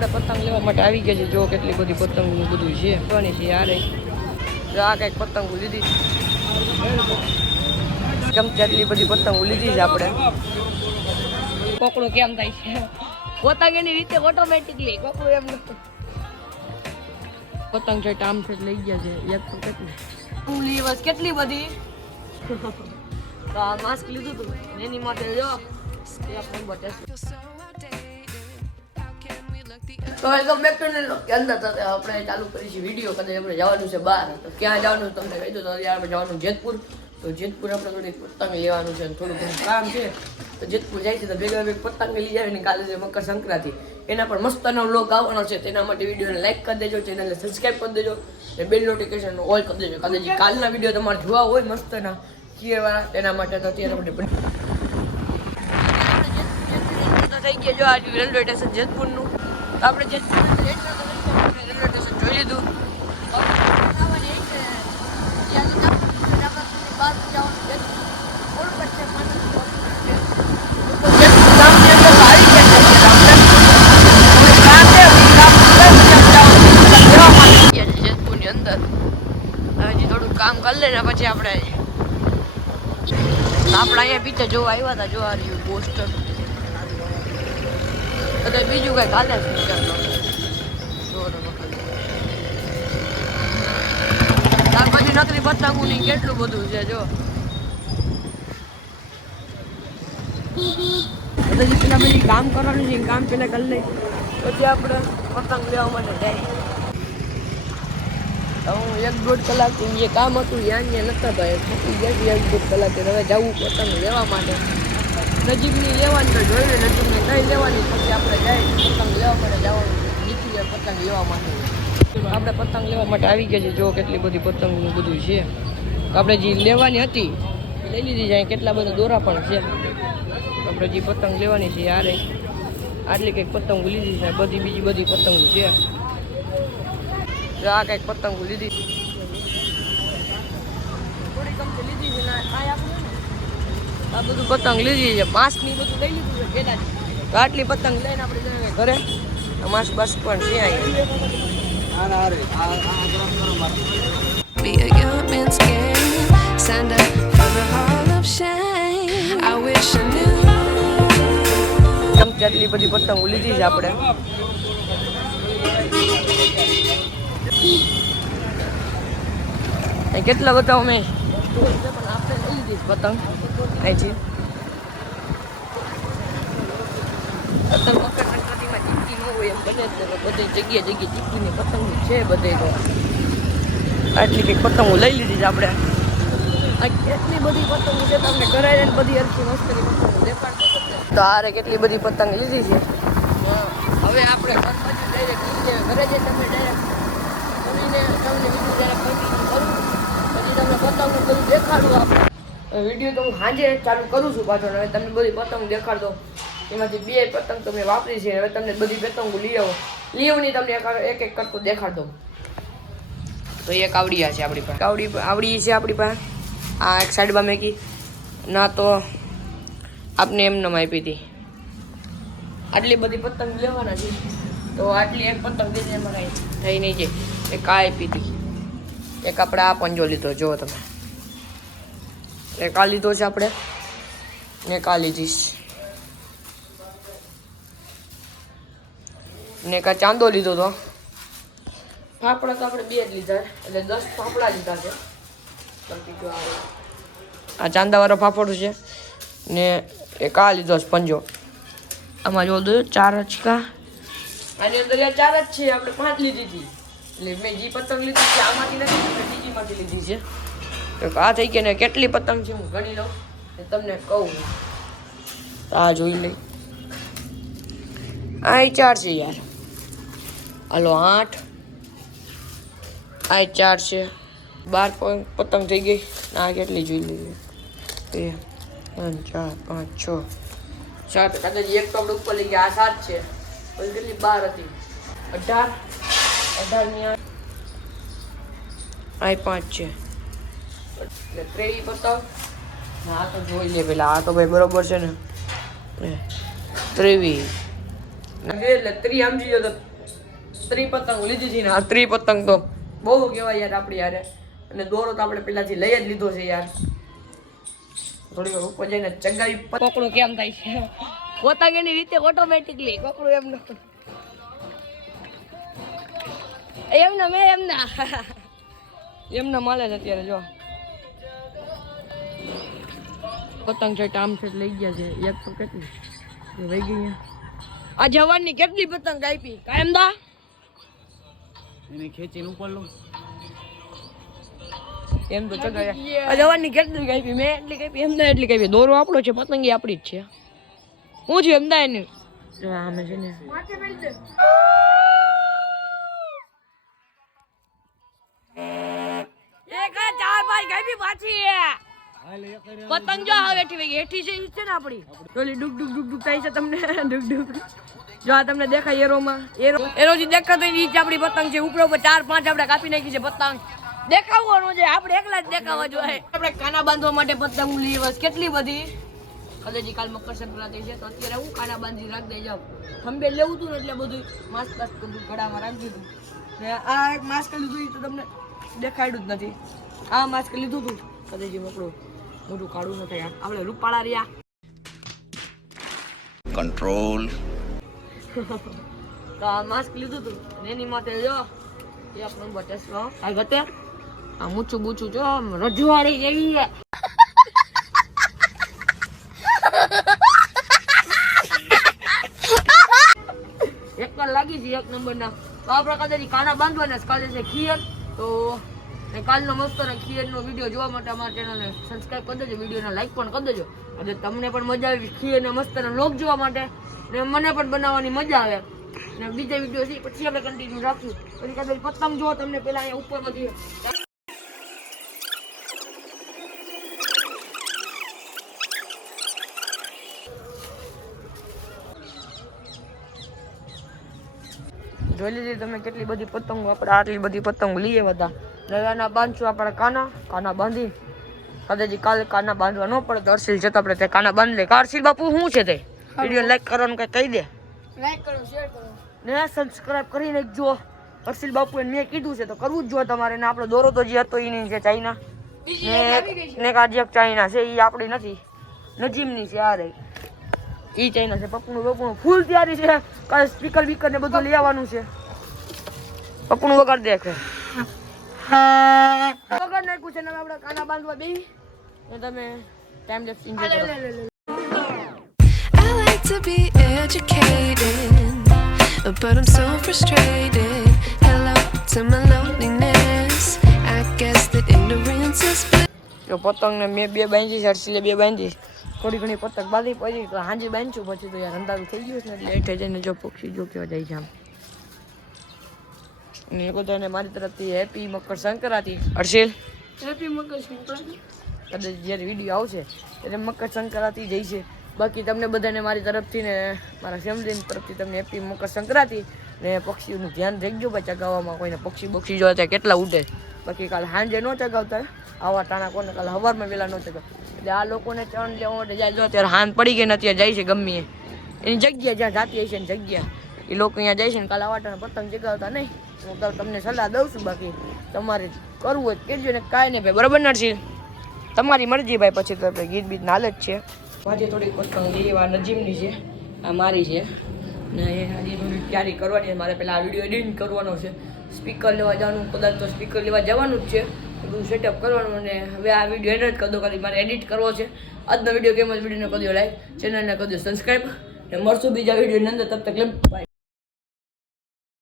આપણે પતંગ લેવા માટે આવી ગયા છે. જો કેટલી બધી પતંગ બધું છે. જોવાની છે યાર જો આ કંઈક પતંગો લીધી. ગમતી આટલી બધી પતંગો લીધી છે આપણે. કોકડો કેમ થાય છે? પતંગ એની રીતે ઓટોમેટિકલી કોકડું એમ પતંગ છે આમ છે લઈ ગયા છે. એક તો કેટલી. કેટલી બધી? તો આ માસ્ક લીધું હતું એની માટે જો. એક નંબર તો વેલકમ બેક ટુ કે અંદર આપણે ચાલુ કરી છે વીડિયો, કદાચ આપણે જવાનું છે બહાર. તો ક્યાં જવાનું તમને કહી દો તો આપણે જવાનું જેતપુર. તો જેતપુર આપણે થોડીક પતંગ લેવાનું છે થોડું ઘણું કામ છે. તો જેતપુર જાય છે તો ભેગા ભેગ પતંગ લઈ જાય ને કાલે છે મકર સંક્રાંતિ. એના પર મસ્તનો લોક આવવાનો છે. તેના માટે વિડીયોને લાઈક કરી દેજો ચેનલને સબસ્ક્રાઈબ કરી દેજો. અને બેલ નોટિફિકેશન ઓલ કરી દેજો. કદાચ જે કાલના વીડિયો તમારે જોવા હોય મસ્તના કીવાળા તેના માટે તો અત્યારે આપણે થઈ ગયા જો આજે રેલવે સ્ટેશન જેતપુરનું. આપણે જે રેલવે સ્ટેશન જોઈ લીધું કામ કરી લે ને પછી આપણે આપણે અહીંયા પીછે જોવા આવ્યા હતા, જોવા રહ્યું પોસ્ટર કદાચ બીજું કઈ હાલે છે શાકભાજી નકરી પતંગો ની કેટલું બધું છે જો. દાદાજી પેલા બધી કામ કરવાનું છે કામ પેલા કરી લઈ. પછી આપણે પતંગ લેવા માટે જાય. હું એક દોઢ કલાક જે કામ હતું ત્યાં ત્યાં નતા ભાઈ. એક દોઢ કલાક હવે જવું પતંગ લેવા માટે. નજીકની લેવાની તો જોઈને નજીકની નહીં લેવાની, પછી આપણે જાય, પતંગ લેવા માટે જવાનું, નીકળીએ પતંગ લેવા માટે. આપણે પતંગ લેવા માટે આવી ગયા છે જો કેટલી બધી પતંગનું બધું છે. આપણે જે લેવાની હતી લઈ લીધી જાય કેટલા બધા દોરા પણ છે. આપણે જે પતંગ લેવાની છે યારે આટલી કંઈક પતંગો લીધી છે, બધી બીજી બધી પતંગો છે. આ કંઈક પતંગો લીધી. થોડી કમથી લીધી છે આ આ બધું પતંગ લીધી છે માસ્કની બધું લઈ લીધું છે પેલા તો આટલી પતંગ લઈને આપણે જઈએ ઘરે માસ્ક બસ પણ છે Be a young man's game. Signed up for the hall of shame. I wish I knew. ગમતી આટલી બધી પતંગો લીધી છે આપણે કેટલા બધા અમે સ્ટોર છે પણ આપણે લઈ લીધી પતંગ અહીંથી પતંગ મકર સંક્રાંતિમાં ચીપકી ન હોય એમ બને જ બધી જગ્યાએ જગ્યાએ ચીપકીની પતંગ છે બધે આટલી કંઈક પતંગો લઈ લીધી છે? આપણે આ કેટલી બધી પતંગો છે તમને ઘરે બધી હરખી મસ્તની પતંગો દેખાડતો તો આરે કેટલી બધી પતંગ લીધી છે હવે આપણે ઘર બાજુ નીચે ઘરે જઈને તમે ડાયરેક્ટ તમને તમને પતંગ બધું દેખાડું આપણે. વીડિયો તો હું સાંજે ચાલુ કરું છું પાછો હવે તમને બધી પતંગ દેખાડ દો એમાંથી બે પતંગ તો મેં વાપરી છે હવે તમને બધી પતંગો લઈ આવો. લઈ આવની તમને એક- એક કરતો દેખાડ દઉં. તો એક આવડિયા છે આપણી પાસે. આવડી આવડી છે આપણી પાસે. આ એક સાઈડમાં મેકી. ના તો આપને એમ નમ આપી હતી. આટલી બધી પતંગ લેવાના છે. તો આટલી એક પતંગ દીધી એમાં કાંઈ થઈ નહીં છે એ કાંઈ આપી હતી. એક આપણે આ પંજો લીધો, જુઓ તમે. એક આ લીધો છે આપણે ને એક આ લીધી ને એક આ ચાંદો લીધો તો ફાફડા તો આપણે બે જ લીધા, એટલે દસ ફાફડા લીધા છે. આ ચાંદાવાળો ફાફડો છે ને એક આ લીધો છે પંજો. આમાં જો ચાર અચકા આની અંદર ચાર જ છે, આપણે પાંચ લીધી હતી. એટલે મેં જે પતંગ લીધી છે આમાંથી નથી લીધી, બીજીમાંથી લીધી છે. તો આ થઈ ગઈ ને કેટલી પતંગ છે હું ગણી લઉં ને તમને કહું. આ જોઈ લઈ. આ ચાર છે યાર. હાલો આઠ. આ ચાર છે. બાર પતંગ થઈ ગઈ. આ કેટલી જોઈ લઈએ? બે ત્રણ ચાર પાંચ છ. સાત કદાચ એક તો ઉપર લઈ ગયા આ સાત છે. પછી કેટલી બાર હતી? અઢાર. અઢારની આ પાંચ છે. એટલે ત્રેવીસ પતંગ હા તો જોઈ લે પેલા. આ તો ભાઈ બરોબર છે ને. ત્રેવીસ એટલે ત્રી સમજી જાઓ તો ત્રી પતંગ લીધી છે ને. આ ત્રી પતંગ તો બહુ કહેવાય યાર આપણી યારે અને દોરો તો આપણે પેલાથી લઈ જ લીધો છે યાર. થોડી વાર ઉપર જઈને ચગાવી. કોકડું કેમ થાય છે? પોતાની રીતે ઓટોમેટિકલી કોકડું એમ ન એમને મેં એમના. એમને મળે છે અત્યારે જો. પતંગ છે આમ છે લઈ ગયા છે. એક તો કેટલી? એ વહી ગઈ આ જવાનની કેટલી પતંગ આપી? કાયમદા? એને ખેંચીને ઉપર લો એમ તો ચગાવ્યા આ જવાનની કેટલી કાપી મેં એટલી કાપી એમને એટલી કાપી દોરો આપણો છે પતંગી આપણી જ છે. હું છું એમદા એની આમે છે ને. આ ચાર પાછી પતંગ જો હવે હેઠી વઈ હેઠી છે ઈ છે ને આપણી. ઓલી ડુક ડુક ડુક ડુક થાય છે તમને. ડુક ડુક. જો આ તમને દેખાય એરોમાં. એરો એરો જે દેખાતો ઈ છે આપણી પતંગ છે. ઉપર ઉપર ચાર પાંચ આપણે કાપી નાખી છે પતંગ. દેખાવવાનું છે. આપણે એકલા જ દેખાવા જોઈએ. આપણે કાના બાંધવા માટે પતંગ લઈએ કેટલી બધી? કદાચ કાલ મકર સંક્રાંતિ છે તો અત્યારે હું કાના બાંધી રાખ દઈ જાઉં. લેવું હતું ને એટલે બધું માસ્ક માસ્ક બધું ગળામાં રાખી દીધું ને આ એક માસ્ક લીધું તો તમને દેખાડ્યું જ નથી. આ માસ્ક લીધું હતું કદાચ મોકલું. મોટું કાળું ન થાય. આપણે રૂપાળા રહ્યા. કંટ્રોલ તો આ માસ્ક લીધું હતું અને એની માથે જો. એક નંબર ચશ્મા આ ગતે. આ મૂછું બૂછું જો રજવાડી જેવી છે. એક વાર લાગી છે એક નંબરના તો આપણે કદાચ કાના બાંધવાના કદાચ કાલે છે ખીર. તો ને કાલનો મસ્ત અને ખીરનો વીડિયો જોવા માટે અમારા ચેનલને સબસ્ક્રાઈબ કરી દેજો વિડીયોને લાઈક પણ કરી દેજો. એટલે તમને પણ મજા આવી ખીરને મસ્ત અને લોક જોવા માટે. ને મને પણ બનાવવાની મજા આવે. ને બીજા વીડિયો છે પછી આપણે કન્ટિન્યુ રાખશું. પછી કદાચ પતંગ જો તમને પહેલાં અહીંયા ઉપરમાંથી જોઈ લીધી તમે કેટલી બધી પતંગો આપણે આટલી બધી પતંગો લઈએ બધા. નવાના બાંધશું આપણે કાના કાના બાંધી. કદાચ કાલે કાના બાંધવા ન પડે તો અરસીલ જતો આપણે તે કાના બાંધી લે. અરસીલ બાપુ શું છે તે? વીડિયો લાઈક કરવાનું કઈ કહી દે. લાઈક કરો શેર કરો. ને સબસ્ક્રાઇબ કરી નાખજો હર્ષિલ બાપુએ મેં કીધું છે તો કરવું જ જોઈએ તમારે. ને આપણો દોરો તો જે હતો એ નહીં છે ચાઇના. ને ને એક ચાઇના છે એ આપણી નથી. નજીમની છે આ રહી. એ ચાઇના છે. પપ્પુનું બપુનું ફૂલ તૈયારી છે. કાલે સ્પીકર બીકર ને બધું લઈ આવવાનું છે. પપ્પુનું વગાડ દે છે વગાડ નાખ્યું છે ને આપણે કાના બાંધવા બે ને તમે ટાઈમ લેપ્સ એન્જોય કરો. I like to be educated, but I'm so frustrated. Hello to my loneliness. I guess that ignorance is પતંગ ને મેં બે બાંધી છે હર્ષિલે બે બાંધી. થોડી ઘણી પતંગ બાંધી પછી તો હાંજે બાંધશું પછી તો યાર અંધારું થઈ ગયું છે ને. એટલે હેઠે જઈને જો પક્ષી જો કેવા જાય છે આમ. ને એ બધાને મારી તરફથી હેપી મકર સંક્રાંતિ. હર્ષિલ? હેપી મકર સંક્રાંતિ. કદાચ જ્યારે વીડિયો આવશે ત્યારે મકર સંક્રાંતિ જઈ છે બાકી તમને બધાને મારી તરફથી ને મારા ફેમિલી તરફથી તમને હેપી મકર સંક્રાંતિ ને પક્ષીઓનું ધ્યાન રાખજો ભાઈ ચગાવવામાં. કોઈને પક્ષી બક્ષી જોવા ત્યાં કેટલા ઉડે. બાકી કાલે સાંજે ન ચગાવતા આવા ટાણા કોને કાલે સવારમાં વહેલા ન ચગાવ એટલે આ લોકોને ચણ લેવા માટે જાય. જો અત્યારે હાન પડી ગઈ ને અત્યારે જાય છે ગમીએ. એની જગ્યા જ્યાં જાતી હશે ને જગ્યા. એ લોકો અહીંયા જાય છે ને કાલે આવા પતંગ જગાવતા નહીં. હું તમને સલાહ દઉં છું બાકી. તમારે કરવું હોય કેજો ને કાંઈ નહીં ભાઈ. બરાબર નથી તમારી મરજી ભાઈ, પછી તો આપણે ગીત બીત નાલ જ છે. આજે થોડીક પતંગ લઈએ આ નજીમની છે. આ મારી છે. ને એ આજે તૈયારી કરવાની મારે પહેલાં આ વીડિયો એડિટ કરવાનો છે. સ્પીકર લેવા જવાનું. કદાચ તો સ્પીકર લેવા જવાનું જ છે. બધું સેટઅપ કરવાનું અને હવે આ વીડિયો એડિટ કરી દો, ખાલી મારે એડિટ કરવો છે. આજનો વીડિયો કેમ જ વિડીયોને કરી દો લાઈક ચેનલને કરી દો સબસ્ક્રાઈબ ને મળશું બીજા વિડીયોની અંદર. તબ તકલીફ